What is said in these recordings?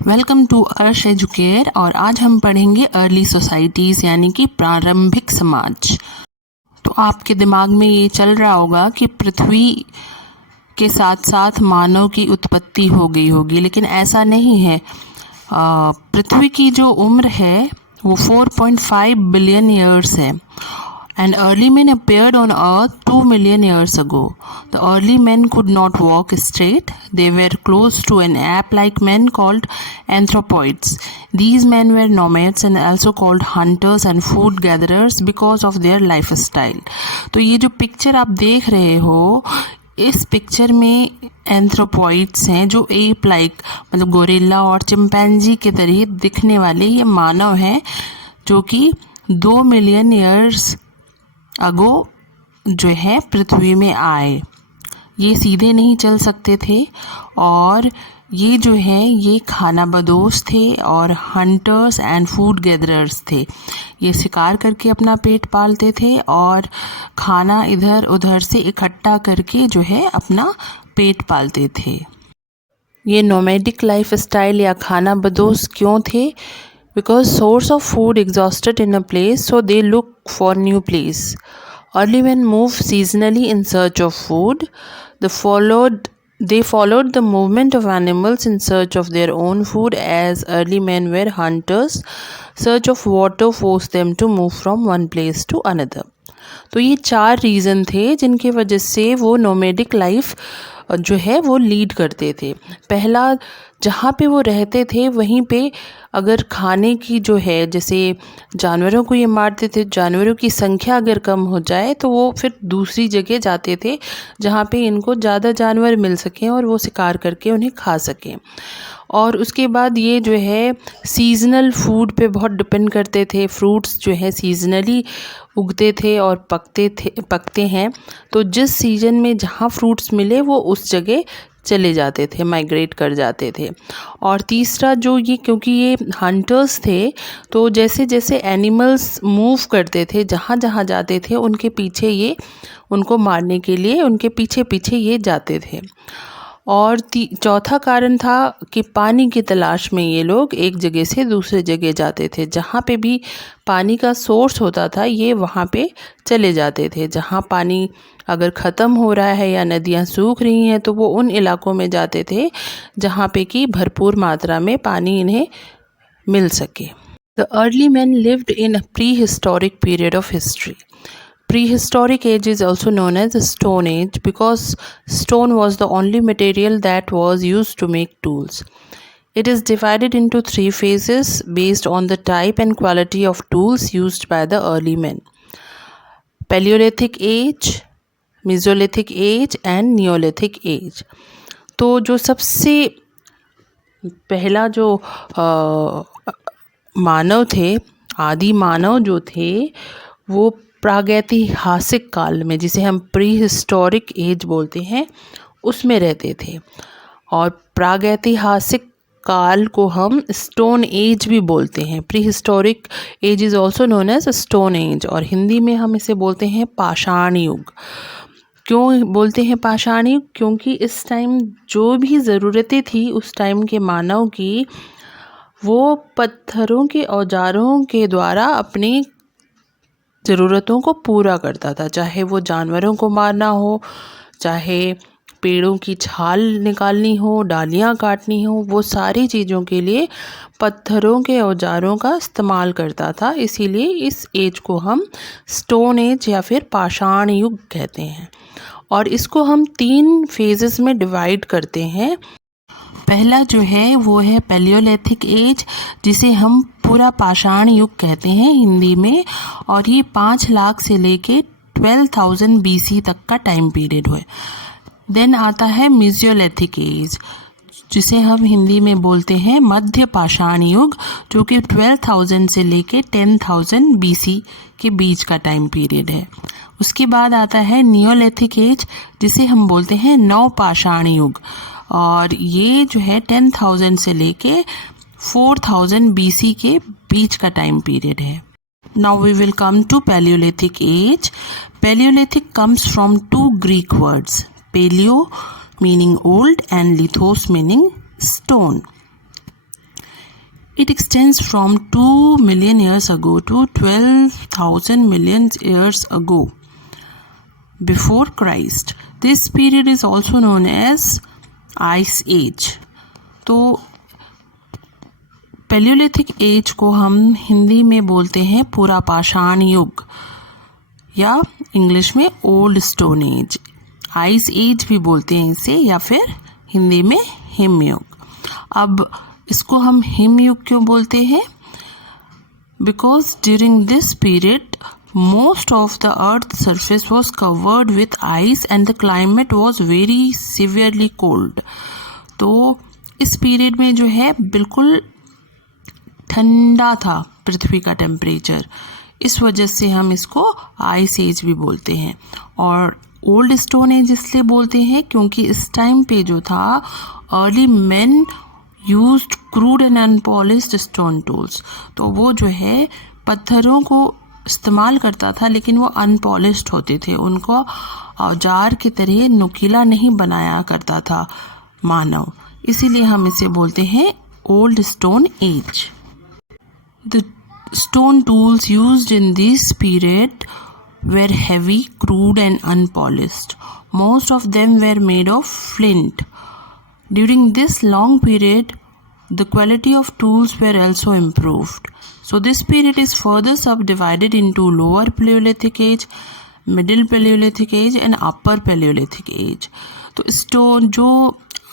Welcome to अर्श educare. और आज हम पढ़ेंगे अर्ली सोसाइटीज़ यानी कि प्रारंभिक समाज। तो आपके दिमाग में ये चल रहा होगा कि पृथ्वी के साथ साथ मानव की उत्पत्ति हो गई होगी, लेकिन ऐसा नहीं है। पृथ्वी की जो उम्र है वो 4.5 बिलियन ईयर्स है। And early men appeared on earth 2 million years ago. The early men could not walk straight. They were close to an ape-like men called anthropoids. These men were nomads and also called hunters and food gatherers because of their lifestyle. तो ये जो picture आप देख रहे हो, इस picture में anthropoids हैं जो एप लाइक मतलब गोरिल्ला और चिंपैंजी के तरह दिखने वाले ये मानव हैं जो कि 2 मिलियन ईयर्स अगो जो है पृथ्वी में आए। ये सीधे नहीं चल सकते थे और ये जो है ये खाना बदोश थे और हंटर्स एंड फूड गैदरर्स थे। ये शिकार करके अपना पेट पालते थे और खाना इधर उधर से इकट्ठा करके जो है अपना पेट पालते थे। ये नोमैडिक लाइफ स्टाइल या खाना बदोश क्यों थे? Because source of food exhausted in a place, so they look for new place. Early men moved seasonally in search of food. They followed the movement of animals in search of their own food, as early men were hunters. Search of water forced them to move from one place to another. तो ये 4 reason थे जिनकी वजह से वो nomadic life जो है वो लीड करते थे। पहला, जहाँ पे वो रहते थे वहीं पे अगर खाने की जो है, जैसे जानवरों को ये मारते थे, जानवरों की संख्या अगर कम हो जाए तो वो फिर दूसरी जगह जाते थे जहाँ पे इनको ज़्यादा जानवर मिल सकें और वो शिकार करके उन्हें खा सकें। और उसके बाद ये जो है सीज़नल फूड पे बहुत डिपेंड करते थे। फ्रूट्स जो है सीज़नली उगते थे और पकते हैं, तो जिस सीज़न में जहाँ फ्रूट्स मिले वो उस जगह चले जाते थे, माइग्रेट कर जाते थे। और तीसरा जो ये, क्योंकि ये हंटर्स थे तो जैसे जैसे एनिमल्स मूव करते थे, जहाँ जहाँ जाते थे उनके पीछे ये, उनको मारने के लिए उनके पीछे पीछे ये जाते थे। और चौथा कारण था कि पानी की तलाश में ये लोग एक जगह से दूसरे जगह जाते थे। जहाँ पे भी पानी का सोर्स होता था ये वहाँ पे चले जाते थे। जहाँ पानी अगर ख़त्म हो रहा है या नदियाँ सूख रही हैं तो वो उन इलाकों में जाते थे जहाँ पे कि भरपूर मात्रा में पानी इन्हें मिल सके। The early man lived in a pre historic period of history. Prehistoric age is also known as the Stone Age because stone was the only material that was used to make tools. It is divided into 3 phases based on the type and quality of tools used by the early men: Paleolithic Age, Mesolithic Age and Neolithic Age. तो जो सबसे पहला जो मानव थे, आदि मानव जो थे, वो प्रागैतिहासिक काल में, जिसे हम प्री हिस्टोरिक एज बोलते हैं, उसमें रहते थे। और प्रागैतिहासिक काल को हम स्टोन एज भी बोलते हैं। Prehistoric age is also known as stone age, और हिंदी में हम इसे बोलते हैं पाषाण युग। क्यों बोलते हैं पाषाण युग? क्योंकि इस टाइम जो भी ज़रूरतें थी उस टाइम के मानव की, वो पत्थरों के औजारों के द्वारा अपनी ज़रूरतों को पूरा करता था। चाहे वो जानवरों को मारना हो, चाहे पेड़ों की छाल निकालनी हो, डालियाँ काटनी हो, वो सारी चीज़ों के लिए पत्थरों के औजारों का इस्तेमाल करता था। इसीलिए इस एज को हम स्टोन एज या फिर पाषाण युग कहते हैं। और इसको हम 3 फेजेस में डिवाइड करते हैं। पहला जो है वो है पैलियोलिथिक एज, जिसे हम पूरा पाषाण युग कहते हैं हिंदी में, और ये 5 लाख से लेके 12,000 BC तक का टाइम पीरियड है। देन आता है मेसोलिथिक एज, जिसे हम हिंदी में बोलते हैं मध्य पाषाण युग, जो कि 12,000 से लेके 10,000 BC के बीच का टाइम पीरियड है। उसके बाद आता है नियोलिथिक एज, जिसे हम बोलते हैं नव पाषाण युग, और ये जो है 10,000 से लेके 4,000 BC के बीच का टाइम पीरियड है। Now we will come to Paleolithic age. Paleolithic comes from 2 Greek words, paleo meaning old and lithos meaning stone. It extends from 2 million years ago to 12,000 million years ago before Christ. This period is also known as Ice Age. तो Palaeolithic as को हम हिंदी में बोलते हैं पुरापाषाण युग या English में old stone age. Ice age भी बोलते हैं इसे, या फिर हिंदी में हिमयुग. अब इसको हम हिमयुग क्यों बोलते हैं? Because during this period most of the earth's surface was covered with ice and the climate was very severely cold. तो इस पीरियड में जो है बिल्कुल ठंडा था पृथ्वी का टेम्परेचर, इस वजह से हम इसको आइस एज भी बोलते हैं. और ओल्ड स्टोन एज इसलिए बोलते हैं क्योंकि इस टाइम पे जो था early main used crude and unpolished stone tools. तो वो जो है पत्थरों को इस्तेमाल करता था, लेकिन वो अनपॉलिश्ड होते थे, उनको औजार की तरह नुकीला नहीं बनाया करता था मानव. इसीलिए हम इसे बोलते हैं old stone as. The stone tools used in this period were heavy, crude and unpolished. Most of them were made of flint. During this long period, the quality of tools were also improved. So this period is further subdivided into lower Paleolithic age, middle Paleolithic age and upper Paleolithic age. तो stone जो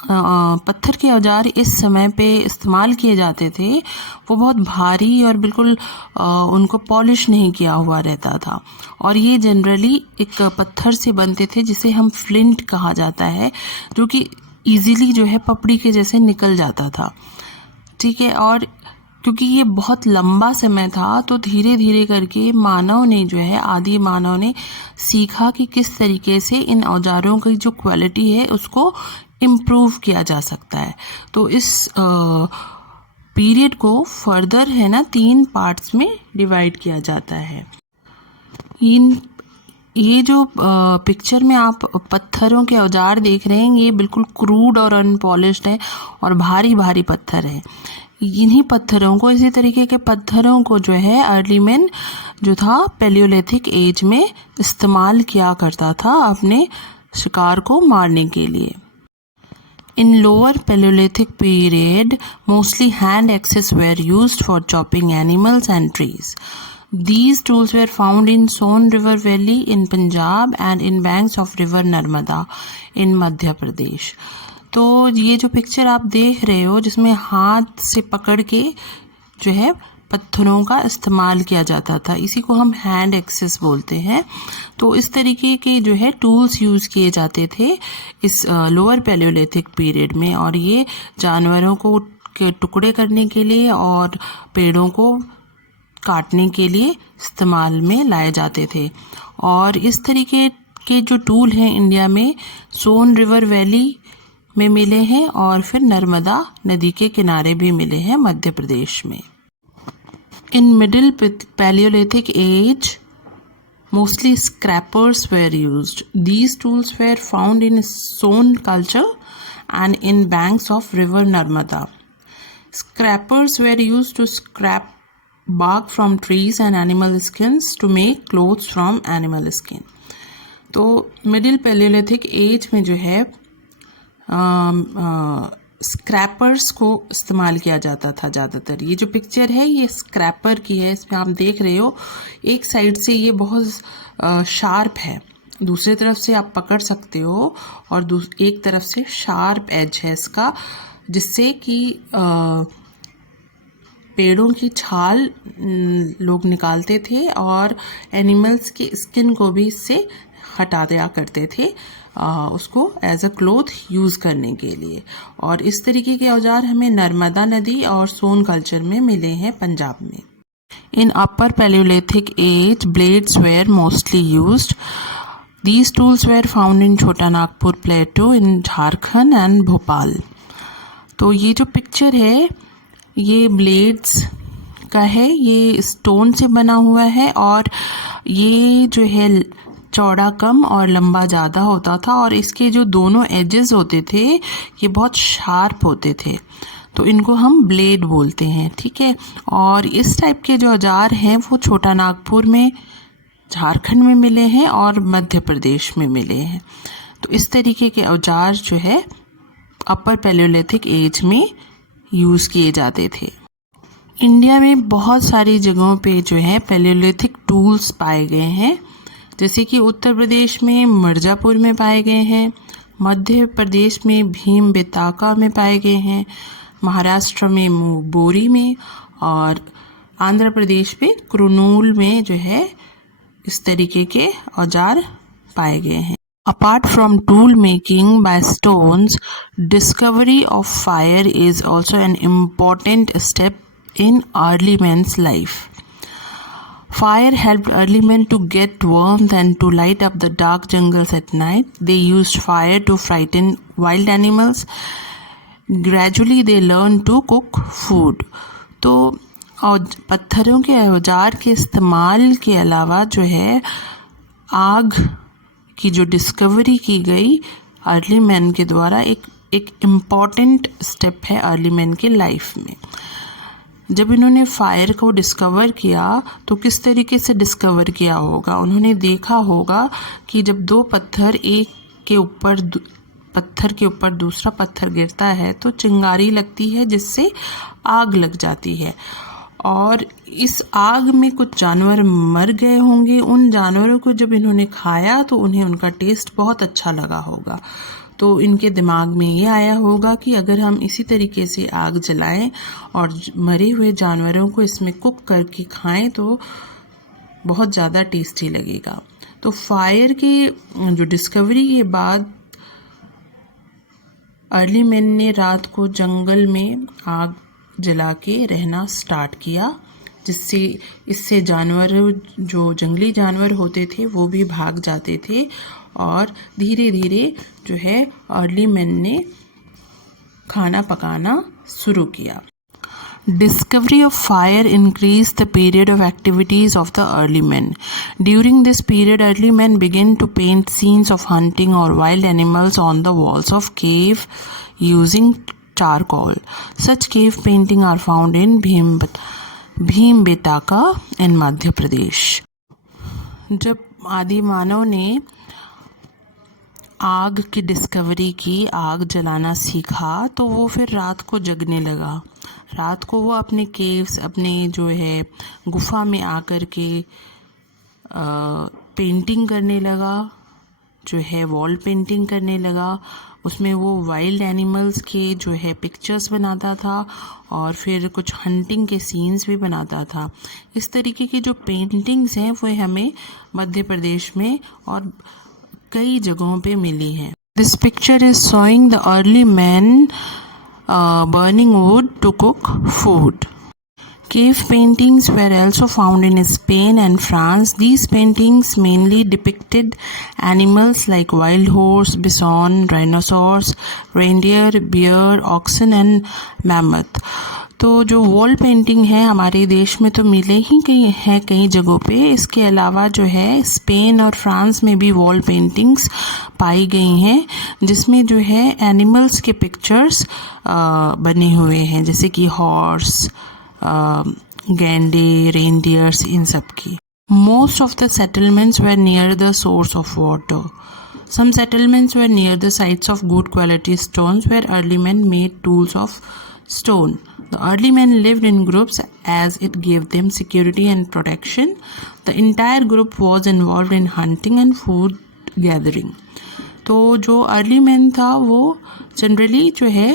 पत्थर के औजार इस समय पे इस्तेमाल किए जाते थे वो बहुत भारी और बिल्कुल उनको पॉलिश नहीं किया हुआ रहता था, और ये जनरली एक पत्थर से बनते थे जिसे हम फ्लिंट कहा जाता है, जो कि ईजीली जो है पपड़ी के जैसे निकल जाता था. ठीक है. और क्योंकि ये बहुत लंबा समय था तो धीरे धीरे करके मानव ने जो है आदि मानव ने सीखा कि किस तरीके से इन औजारों की जो क्वालिटी है उसको इम्प्रूव किया जा सकता है. तो इस पीरियड को फर्दर है ना 3 पार्ट्स में डिवाइड किया जाता है. ये जो पिक्चर में आप पत्थरों के औजार देख रहे हैं ये बिल्कुल क्रूड और अनपॉलिश्ड है और भारी भारी पत्थर है. इन्हीं पत्थरों को, इसी तरीके के पत्थरों को जो है अर्ली मैन जो था पैलियोलिथिक एज में इस्तेमाल किया करता था अपने शिकार को मारने के लिए. In lower Paleolithic period, mostly hand axes were used for chopping animals and trees. These tools were found in Son River Valley in Punjab and in banks of River Narmada in Madhya Pradesh. तो ये जो picture आप देख रहे हो जिसमें हाथ से पकड़ के जो है पत्थरों का इस्तेमाल किया जाता था, इसी को हम हैंड एक्सेस बोलते हैं. तो इस तरीके के जो है टूल्स यूज़ किए जाते थे इस लोअर पैलियोलिथिक पीरियड में, और ये जानवरों को के टुकड़े करने के लिए और पेड़ों को काटने के लिए इस्तेमाल में लाए जाते थे. और इस तरीके के जो टूल हैं इंडिया में सोन रिवर वैली में मिले हैं और फिर नर्मदा नदी के किनारे भी मिले हैं मध्य प्रदेश में. In middle Paleolithic age, mostly scrapers were used. These tools were found in Son culture and in banks of river Narmada. Scrapers were used to scrap bark from trees and animal skins to make clothes from animal skin. तो middle Palaeolithic as में जो है scrapers को इस्तेमाल किया जाता था ज़्यादातर. ये जो पिक्चर है ये स्क्रैपर की है, इसमें आप देख रहे हो एक साइड से ये बहुत शार्प है, दूसरी तरफ से आप पकड़ सकते हो, और एक तरफ से शार्प एज है इसका, जिससे कि पेड़ों की छाल लोग निकालते थे और एनिमल्स की स्किन को भी इससे हटा दिया करते थे उसको एज अ क्लोथ यूज़ करने के लिए. और इस तरीके के औजार हमें नर्मदा नदी और सोन कल्चर में मिले हैं पंजाब में. In upper palaeolithic age blades were mostly used. These tools were found in Chota Nagpur plateau in Jharkhand and Bhopal. तो ये जो पिक्चर है ये ब्लेड्स का है, ये स्टोन से बना हुआ है और ये जो है चौड़ा कम और लंबा ज़्यादा होता था, और इसके जो दोनों एजेस होते थे ये बहुत शार्प होते थे. तो इनको हम ब्लेड बोलते हैं, ठीक है। और इस टाइप के जो औजार हैं वो छोटा नागपुर में, झारखंड में मिले हैं और मध्य प्रदेश में मिले हैं। तो इस तरीके के औजार जो है अपर पैलियोलिथिक एज में यूज़ किए जाते थे। इंडिया में बहुत सारी जगहों पे जो है पैलियोलिथिक टूल्स पाए गए हैं, जैसे कि उत्तर प्रदेश में मिर्ज़ापुर में पाए गए हैं, मध्य प्रदेश में भीमबेटका में पाए गए हैं, महाराष्ट्र में बोरी में, और आंध्र प्रदेश में कुरनूल में जो है इस तरीके के औजार पाए गए हैं। Apart from tool making by stones, discovery of fire is also an important step in early man's life. Fire helped early men to get warmth and to light up the dark jungles at night. They used fire to frighten wild animals. Gradually they learned to cook food. तो और पत्थरों के औजार के इस्तेमाल के अलावा जो है आग की जो डिस्कवरी की गई अर्ली मैन के द्वारा एक इम्पॉर्टेंट स्टेप है अर्ली मैन के लाइफ में। जब इन्होंने फायर को डिस्कवर किया तो किस तरीके से डिस्कवर किया होगा, उन्होंने देखा होगा कि जब दो पत्थर एक के ऊपर पत्थर के ऊपर दूसरा पत्थर गिरता है तो चिंगारी लगती है जिससे आग लग जाती है, और इस आग में कुछ जानवर मर गए होंगे। उन जानवरों को जब इन्होंने खाया तो उन्हें उनका टेस्ट बहुत अच्छा लगा होगा। तो इनके दिमाग में ये आया होगा कि अगर हम इसी तरीके से आग जलाएं और मरे हुए जानवरों को इसमें कुक करके खाएं तो बहुत ज़्यादा टेस्टी लगेगा। तो फायर की जो डिस्कवरी के बाद अर्ली मैन ने रात को जंगल में आग जला के रहना स्टार्ट किया, जिससे इससे जानवर जो जंगली जानवर होते थे वो भी भाग जाते थे, और धीरे धीरे जो है अर्ली मैन ने खाना पकाना शुरू किया। Discovery of fire increased the period of activities of the early men. During this period, early men began to paint scenes of hunting or wild animals on the walls of cave using charcoal. Such cave painting are found in Bhimbetka in Madhya Pradesh. जब आदि मानव ने आग की discovery की, आग जलाना सीखा, तो वो फिर रात को जगने लगा। रात को वो अपने केव्स, अपने जो है गुफा में आकर के पेंटिंग करने लगा, जो है वॉल पेंटिंग करने लगा। उसमें वो वाइल्ड एनिमल्स के जो है पिक्चर्स बनाता था और फिर कुछ हंटिंग के सीन्स भी बनाता था। इस तरीके की जो पेंटिंग्स हैं वो हमें मध्य प्रदेश में और कई जगहों पे मिली है। This picture is showing the early man burning wood to cook food. Cave paintings were also found in Spain and France. These paintings mainly depicted animals like wild horse, bison, rhinoceros, reindeer, bear, oxen and mammoth. तो जो wall painting है हमारे देश में तो मिले ही कई जगहों पे। इसके अलावा जो है स्पेन और फ्रांस में भी वॉल पेंटिंग्स पाई गई हैं, जिसमें जो है एनिमल्स के पिक्चर्स बने हुए हैं, जैसे कि हॉर्स, गैंडे, रेनडियर्स, इन सब की। Most of the settlements were near the source of water. Some settlements were near the sites of good quality stones where early men made tools of stone. The early men lived in groups as it gave them security and protection. The entire group was involved in hunting and food gathering. तो जो early man था वो generally जो है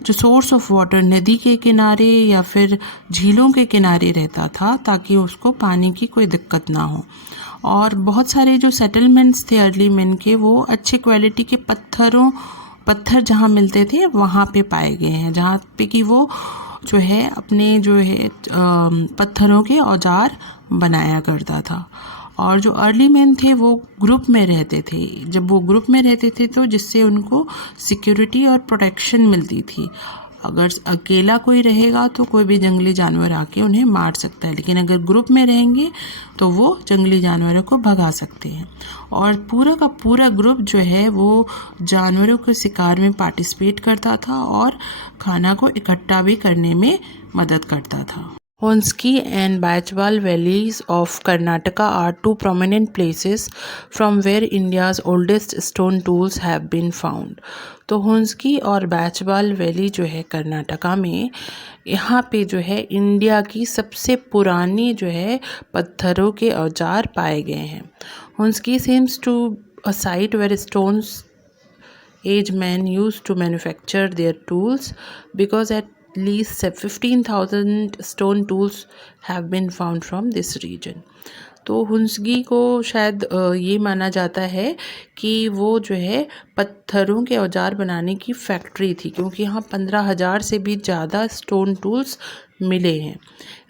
जो source of water, नदी के किनारे या फिर झीलों के किनारे रहता था ताकि उसको पानी की कोई दिक्कत ना हो। और बहुत सारे जो सेटलमेंट्स थे अर्ली मैन के, वो अच्छे क्वालिटी के पत्थर जहाँ मिलते थे वहाँ पे पाए गए हैं, जहाँ पे कि वो जो है अपने जो है पत्थरों के औजार बनाया करता था। और जो अर्ली मैन थे वो ग्रुप में रहते थे। जब वो ग्रुप में रहते थे तो जिससे उनको सिक्योरिटी और प्रोटेक्शन मिलती थी। अगर अकेला कोई रहेगा तो कोई भी जंगली जानवर आके उन्हें मार सकता है, लेकिन अगर ग्रुप में रहेंगे तो वो जंगली जानवरों को भगा सकते हैं। और पूरा का पूरा ग्रुप जो है वो जानवरों के शिकार में पार्टिसिपेट करता था और खाना को इकट्ठा भी करने में मदद करता था। Honski and Bachwal valleys of Karnataka are two prominent places from where India's oldest stone tools have been found. तो होंसकी और बैचवाल वैली जो है कर्नाटका में, यहाँ पे जो है इंडिया की सबसे पुरानी जो है पत्थरों के औजार पाए गए हैं। होंसकी seems to a site where stones age men used to manufacture their tools because at least 15,000 stone tools have been found from this region. तो हुंसगी को शायद ये माना जाता है कि वो जो है पत्थरों के औजार बनाने की फैक्ट्री थी, क्योंकि यहाँ 15,000 से भी ज़्यादा स्टोन टूल्स मिले हैं।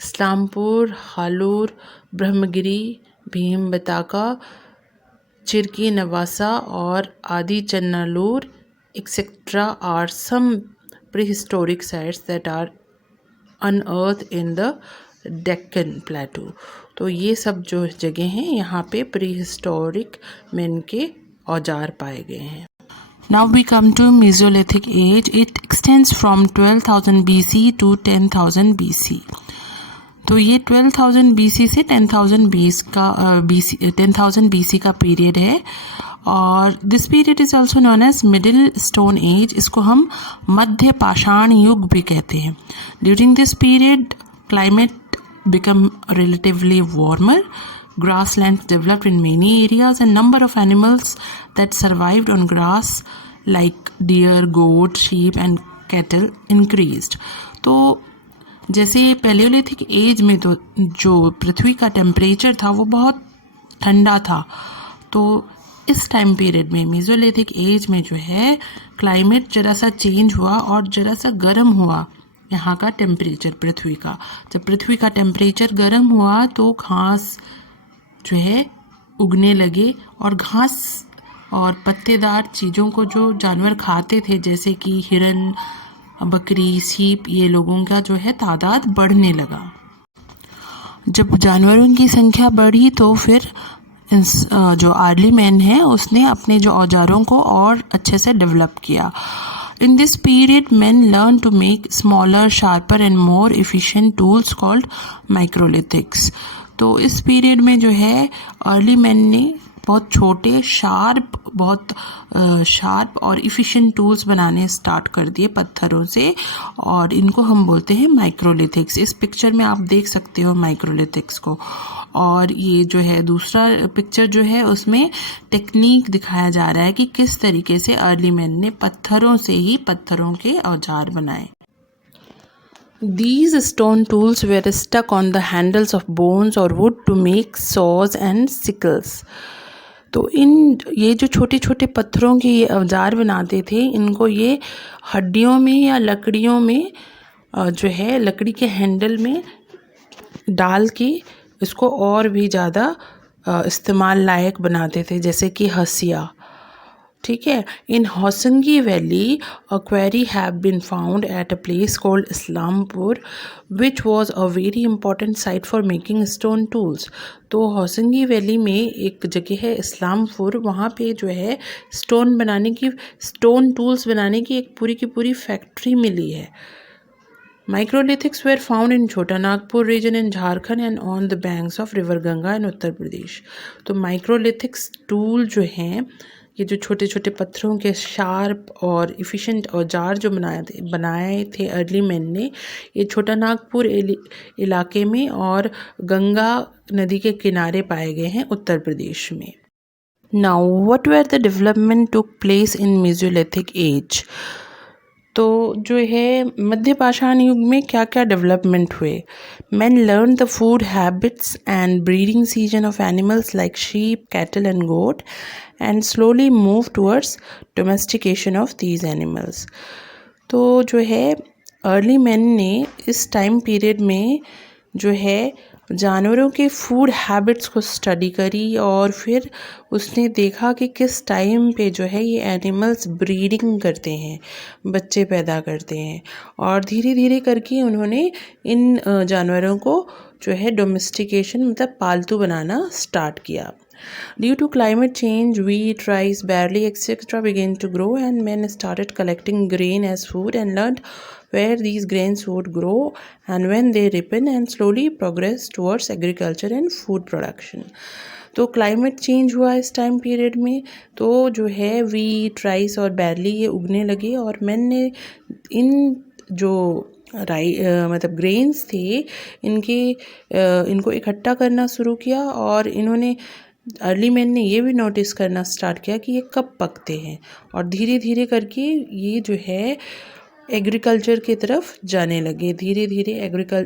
इस्लामपुर, हालूर, ब्रह्मगिरी, भीमबेटका, चिरकी नवासा और आदि Channalur et cetera are some prehistoric sites that are unearthed in the Deccan Plateau. तो ये सब जो जगह हैं यहाँ पे प्रीहिस्टोरिक मैन के औजार पाए गए हैं। Now we come to Mesolithic age. It extends from 12,000 BC to 10,000 BC. तो ये 12,000 BC से 10,000 BC का पीरियड है और this period is also known as middle stone age. इसको हम मध्य पाषाण युग भी कहते हैं। During this period climate become relatively warmer, grasslands developed in many areas and number of animals that survived on grass like deer, goat, sheep and cattle increased. तो जैसे पैलियोलिथिक एज में तो जो पृथ्वी का टेम्परेचर था वो बहुत ठंडा था, तो इस टाइम पीरियड में मेसोलिथिक एज में जो है क्लाइमेट जरा सा चेंज हुआ और जरा सा गर्म हुआ यहाँ का टेम्परेचर पृथ्वी का। जब पृथ्वी का टेम्परेचर गर्म हुआ तो घास जो है उगने लगे और घास और पत्तेदार चीज़ों को जो जानवर खाते थे जैसे कि हिरन, बकरी, सीप, ये लोगों का जो है तादाद बढ़ने लगा। जब जानवरों की संख्या बढ़ी तो फिर जो अर्ली मैन है उसने अपने जो औजारों को और अच्छे से डेवलप किया। In this period, men learned to make smaller, sharper and more efficient tools called microlithics. तो इस पीरियड में जो है अर्ली मैन ने बहुत छोटे, शार्प और इफ़िशिएंट टूल्स बनाने स्टार्ट कर दिए पत्थरों से, और इनको हम बोलते हैं माइक्रोलिथिक्स। इस पिक्चर में आप देख सकते हो माइक्रोलिथिक्स को। और ये जो है दूसरा पिक्चर जो है उसमें टेक्निक दिखाया जा रहा है कि किस तरीके से अर्ली मैन ने पत्थरों से ही पत्थरों के औजार बनाए। These stone tools were stuck on the handles of bones or wood to make saws and sickles. तो ये जो छोटे छोटे पत्थरों के ये औजार बनाते थे, इनको ये हड्डियों में या लकड़ियों में जो है लकड़ी के हैंडल में डाल के इसको और भी ज़्यादा इस्तेमाल लायक बनाते थे, जैसे कि हसिया। ठीक है। इन होसंगी valley a quarry have been found at a place called Islampur which was a very important site for making stone tools. तो होसंगी वैली में एक जगह है इस्लामपुर, वहाँ पे जो है स्टोन टूल्स बनाने की एक पूरी की पूरी फैक्ट्री मिली है। Microlithics were found in Chota Nagpur region in Jharkhand and on the banks of river Ganga in Uttar Pradesh. तो माइक्रोलिथिक्स टूल जो हैं, ये जो छोटे छोटे पत्थरों के शार्प और इफ़िशिएंट औजार जो बनाए थे अर्ली मैन ने, ये छोटा नागपुर इलाके में और गंगा नदी के किनारे पाए गए हैं उत्तर प्रदेश में। Now, what were the development took place in Mesolithic age? तो जो है मध्य पाषाण युग में क्या क्या डेवलपमेंट हुए। Man learn the food habits and breeding season of animals like sheep, cattle and goat and slowly move towards domestication of these animals. तो जो है अर्ली मैन ने इस टाइम पीरियड में जो है जानवरों के फूड हैबिट्स को स्टडी करी और फिर उसने देखा कि किस टाइम पे जो है ये एनिमल्स ब्रीडिंग करते हैं, बच्चे पैदा करते हैं, और धीरे धीरे करके उन्होंने इन जानवरों को जो है डोमेस्टिकेशन मतलब पालतू बनाना स्टार्ट किया। Due to climate change, wheat, rice, barley, etc. began to grow, and men started collecting grain as food and learned where these grains would grow and when they ripen, and slowly progressed towards agriculture and food production. तो climate change हुआ इस time period में, तो जो है wheat, rice और बैरली ये उगने लगे, और मैंने इन जो मतलब ग्रेन्स थे इनको इकट्ठा करना शुरू किया, और इन्होंने अर्ली मैन ने ये भी नोटिस करना स्टार्ट किया कि ये कब पकते हैं, और धीरे धीरे करके ये जो है एग्रीकल्चर की तरफ जाने लगे। धीरे धीरे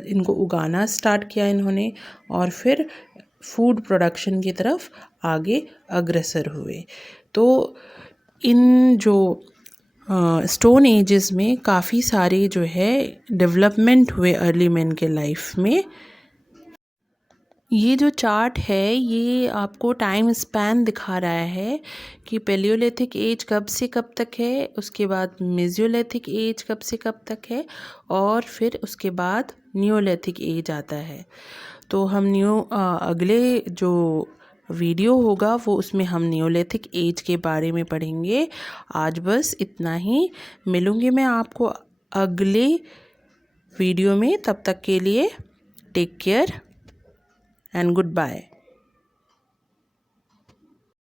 इनको उगाना स्टार्ट किया इन्होंने, और फिर फूड प्रोडक्शन की तरफ आगे अग्रसर हुए। तो इन जो स्टोन एजेस में काफ़ी सारे जो है डेवलपमेंट हुए अर्ली मैन के लाइफ में। ये जो चार्ट है ये आपको टाइम स्पैन दिखा रहा है कि पैलियोलिथिक एज कब से कब तक है, उसके बाद मेसोलिथिक एज कब से कब तक है, और फिर उसके बाद नियोलिथिक एज आता है। तो हम अगले जो वीडियो होगा वो उसमें हम नियोलिथिक एज के बारे में पढ़ेंगे। आज बस इतना ही, मिलूँगी मैं आपको अगले वीडियो में। तब तक के लिए टेक केयर and goodbye.